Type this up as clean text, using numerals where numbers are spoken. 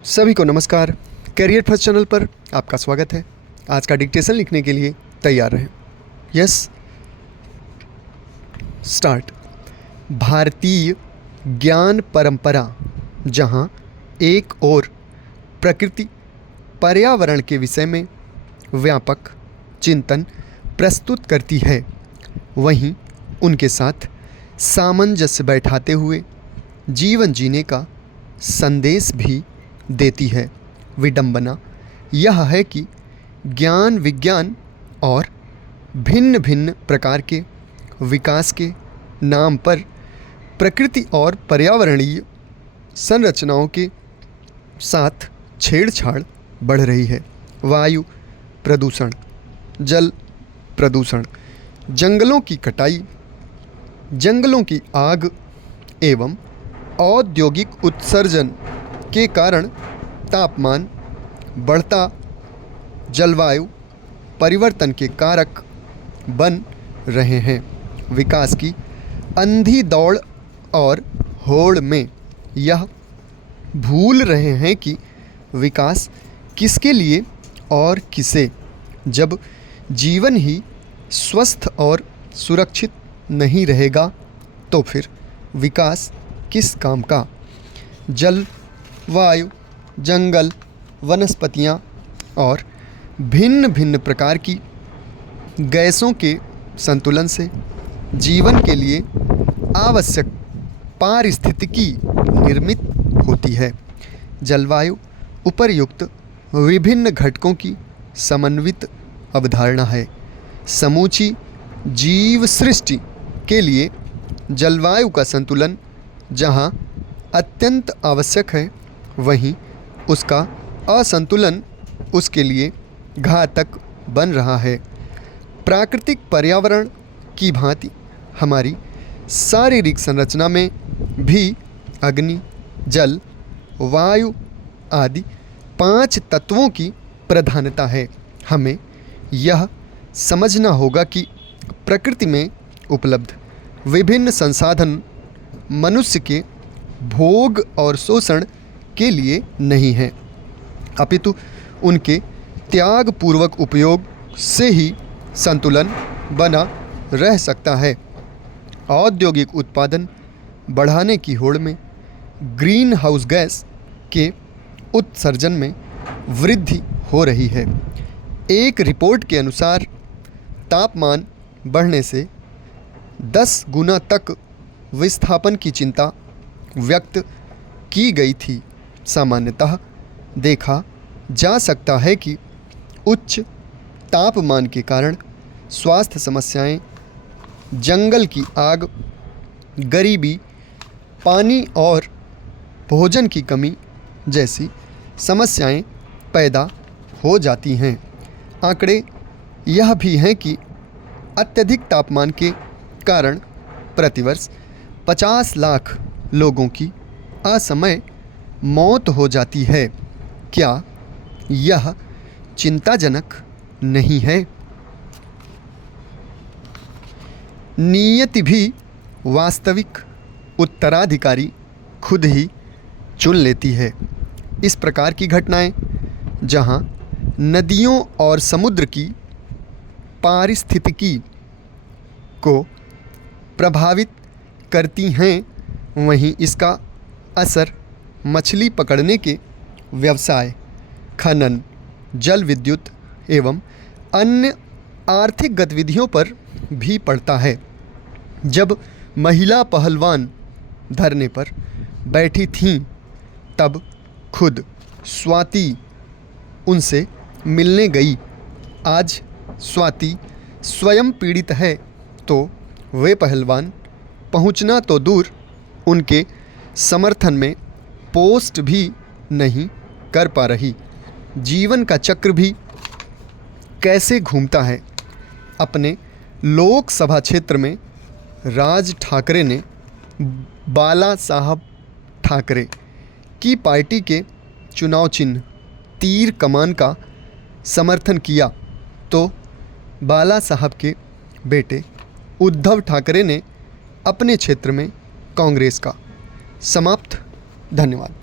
सभी को नमस्कार। करियर फर्स्ट चैनल पर आपका स्वागत है। आज का डिक्टेशन लिखने के लिए तैयार रहें। Yes, start. भारतीय ज्ञान परंपरा जहां एक और प्रकृति पर्यावरण के विषय में व्यापक चिंतन प्रस्तुत करती है, वहीं उनके साथ सामंजस्य बैठाते हुए जीवन जीने का संदेश भी देती है। विडंबना यह है कि ज्ञान विज्ञान और भिन्न भिन्न प्रकार के विकास के नाम पर प्रकृति और पर्यावरणीय संरचनाओं के साथ छेड़छाड़ बढ़ रही है। वायु प्रदूषण, जल प्रदूषण, जंगलों की कटाई, जंगलों की आग एवं औद्योगिक उत्सर्जन के कारण तापमान बढ़ता जलवायु परिवर्तन के कारक बन रहे हैं। विकास की अंधी दौड़ और होड़ में यह भूल रहे हैं कि विकास किसके लिए और किसे, जब जीवन ही स्वस्थ और सुरक्षित नहीं रहेगा तो फिर विकास किस काम का। जल, वायु, जंगल, वनस्पतियाँ और भिन्न भिन्न प्रकार की गैसों के संतुलन से जीवन के लिए आवश्यक पारिस्थितिकी निर्मित होती है। जलवायु उपर्युक्त विभिन्न घटकों की समन्वित अवधारणा है। समूची जीव सृष्टि के लिए जलवायु का संतुलन जहाँ अत्यंत आवश्यक है, वहीं उसका असंतुलन उसके लिए घातक बन रहा है। प्राकृतिक पर्यावरण की भांति हमारी शारीरिक संरचना में भी अग्नि, जल, वायु आदि 5 तत्वों की प्रधानता है। हमें यह समझना होगा कि प्रकृति में उपलब्ध विभिन्न संसाधन मनुष्य के भोग और शोषण के लिए नहीं है, अपितु उनके त्यागपूर्वक उपयोग से ही संतुलन बना रह सकता है। औद्योगिक उत्पादन बढ़ाने की होड़ में ग्रीन हाउस गैस के उत्सर्जन में वृद्धि हो रही है। एक रिपोर्ट के अनुसार तापमान बढ़ने से 10 गुना तक विस्थापन की चिंता व्यक्त की गई थी। सामान्यतः देखा जा सकता है कि उच्च तापमान के कारण स्वास्थ्य समस्याएं, जंगल की आग, गरीबी, पानी और भोजन की कमी जैसी समस्याएं पैदा हो जाती हैं। आंकड़े यह भी हैं कि अत्यधिक तापमान के कारण प्रतिवर्ष 50 लाख लोगों की असमय मौत हो जाती है। क्या यह चिंताजनक नहीं है? नियति भी वास्तविक उत्तराधिकारी खुद ही चुन लेती है। इस प्रकार की घटनाएं जहां नदियों और समुद्र की पारिस्थितिकी को प्रभावित करती हैं, वहीं इसका असर मछली पकड़ने के व्यवसाय, खनन, जल विद्युत एवं अन्य आर्थिक गतिविधियों पर भी पड़ता है। जब महिला पहलवान धरने पर बैठी थीं, तब खुद स्वाति उनसे मिलने गई। आज स्वाति स्वयं पीड़ित है तो वे पहलवान पहुंचना तो दूर, उनके समर्थन में पोस्ट भी नहीं कर पा रही। जीवन का चक्र भी कैसे घूमता है। अपने लोकसभा क्षेत्र में राज ठाकरे ने बाला साहब ठाकरे की पार्टी के चुनाव चिन्ह तीर कमान का समर्थन किया, तो बाला साहब के बेटे उद्धव ठाकरे ने अपने क्षेत्र में कांग्रेस का। समाप्त। धन्यवाद।